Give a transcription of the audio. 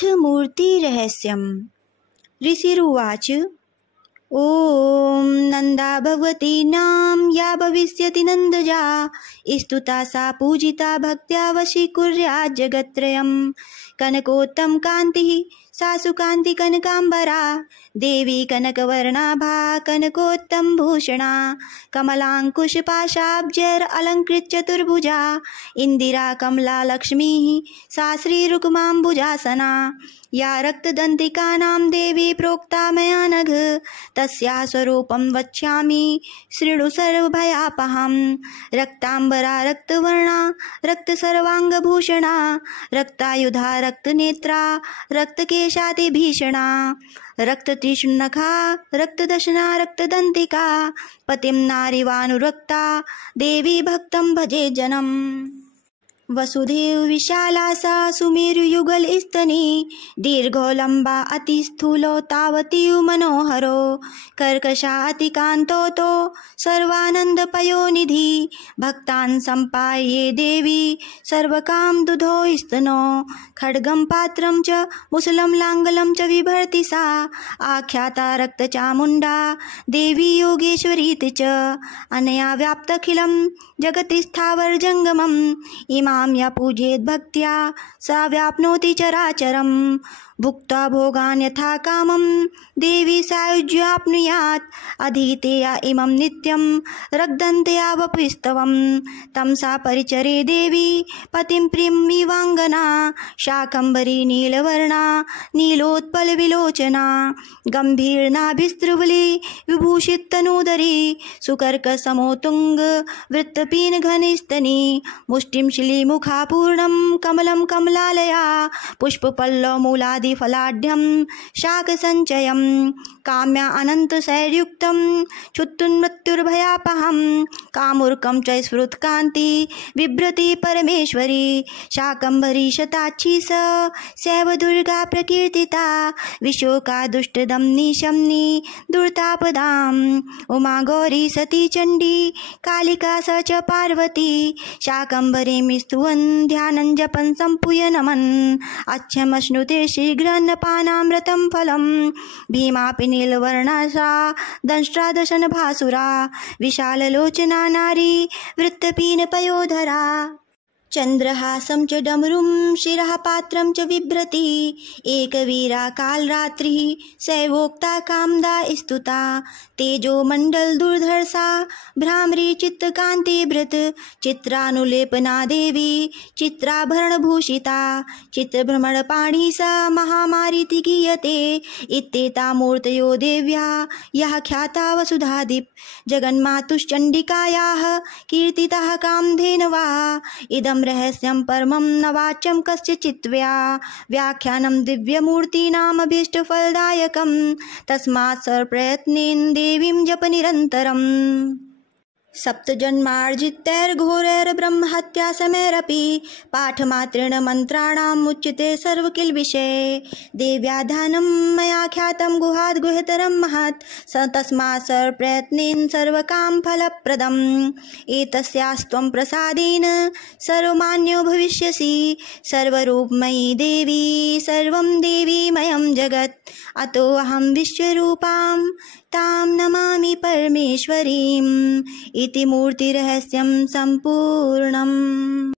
अथ मूर्तिरहस्यम्। ऋषिरुवाच ॐ नन्दा भगवती नाम या भविष्यति नन्दजा स्तुता सा पूजिता भक्त्या वशीकुर्यात् जगत्त्रयम्। कनकोत्तम कान्तिः सा सुकान्ति कनकाम्बरा देवी कनकवर्णाभा कनकोत्तम भूषणा कमलाङ्कुशपाशाब्जैर् अलङ्कृत चतुर्भुजा इंदिरा कमला लक्ष्मीः सा श्रीरुक्माम्बुजासना या रक्तदन्तिकानां देवी प्रोक्ता मया नघ तस्याः स्वरूपं वक्ष्यामि शृणु सर्वभयापहम्। रक्ताम्बरा रक्तवर्णा रक्तसर्वाङ्गभूषणा रक्तायुधा रक्तनेत्रा रक्तकेशातिभीषणा रक्ततृष्णनखा रक्तदशना रक्तदन्तिका पतिं नारीवानुरक्ता देवी भक्तं भजे जनम्। वसुधैव विशाला सा सुमेरुयुगलस्तनी दीर्घो लम्बा अतिस्थूलो तावतीव मनोहरो कर्कशा अतिकान्तो तो सर्वानन्दपयोनिधि भक्तान् सम्पाये देवी सर्वकाम दुधो स्तनो खड्गं पात्रं च मुसलं लाङ्गलं च बिभर्ति सा आख्याता रक्तचामुण्डा देवी योगेश्वरीति च अनया व्याप्तखिलं जगति स्थावरजङ्गमम् इमां या पूजेत् भक्त्या सा व्याप्नोति चराचरम्। भुक्त्वा भोगान् यथा कामं देवी सायुज्याप्नुयात् अधीतेया इमं नित्यं रग्धन्तया वपुस्तवम्। तं सा परिचरे देवी पतिं प्रियमिवाङ्गना शाकम्भरी नीलवर्णा नीलोत्पलविलोचना गम्भीरनाभिस्त्रिवली विभूषिततनूदरी सुकर्कशमोत्तुङ्ग वृत्तपीनघनस्तनी मुष्टिं शिलीमुखा पूर्णं कमलं कमलालया पुष्पपल्लवमूलादि फलाढ्यं शाकसञ्चयं काम्या अनन्तशैर्युक्तं क्षुत्तुन्मृत्युर्भयापहं कामुर्कं च स्फुरत्कान्ति बिभ्रति परमेश्वरी शाकम्भरी शताक्षी सैव दुर्गा प्रकीर्तिता विशोका दुष्टदम्नि शम्नि दुर्तापदाम् उमा गौरी सती चण्डी कालिका स च पार्वती शाकम्भरीं स्तुवन् ध्यानं जपन् सम्पूय नमन् अच्छमश्नुते शीघ्रन्नपानामृतं फलं भीमापि नीलवर्णा सा दंष्ट्रादशनभासुरा विशाललोचना नारी वृत्तपीनपयोधरा चन्द्रहासं च डमरुं शिरः पात्रं च बिभ्रति एकवीरा कालरात्रिः सैवोक्ता कामदा स्तुता तेजोमण्डल दुर्धर्षा भ्रामरी चित्तकान्तिभृत चित्रानुलेपना देवी चित्राभरणभूषिता चित्रभ्रमणपाणी सा महामारीति गीयते इत्येता मूर्तयो देव्या याः ख्याता वसुधादिप जगन्मातुश्चण्डिकायाः कीर्तिताः कामधेनवा इदं रहस्यं परमं न वाच्यं कस्यचित्त्वया व्याख्यानं दिव्यमूर्तीनामभीष्टफलदायकं तस्मात् सर्वप्रयत्नेन देवीं जप निरन्तरम्। सप्तजन्मार्जितैर्घोरैर्ब्रह्महत्या समैरपि पाठमात्रेण मन्त्राणाम् उच्यते सर्वकिल्बिषये देव्या ध्यानं मया ख्यातं गुहात् गुह्यतरं महत् तस्मात् सर्वप्रयत्नेन सर्वकामफलप्रदम् एतस्यास्त्वं प्रसादेन सर्वमान्यो भविष्यसि सर्वरूपमयी देवी सर्वं देवीमयं जगत् अतोऽहं विश्वरूपां तां नमामि परमेश्वरीम् इति मूर्तिरहस्यं सम्पूर्णम्।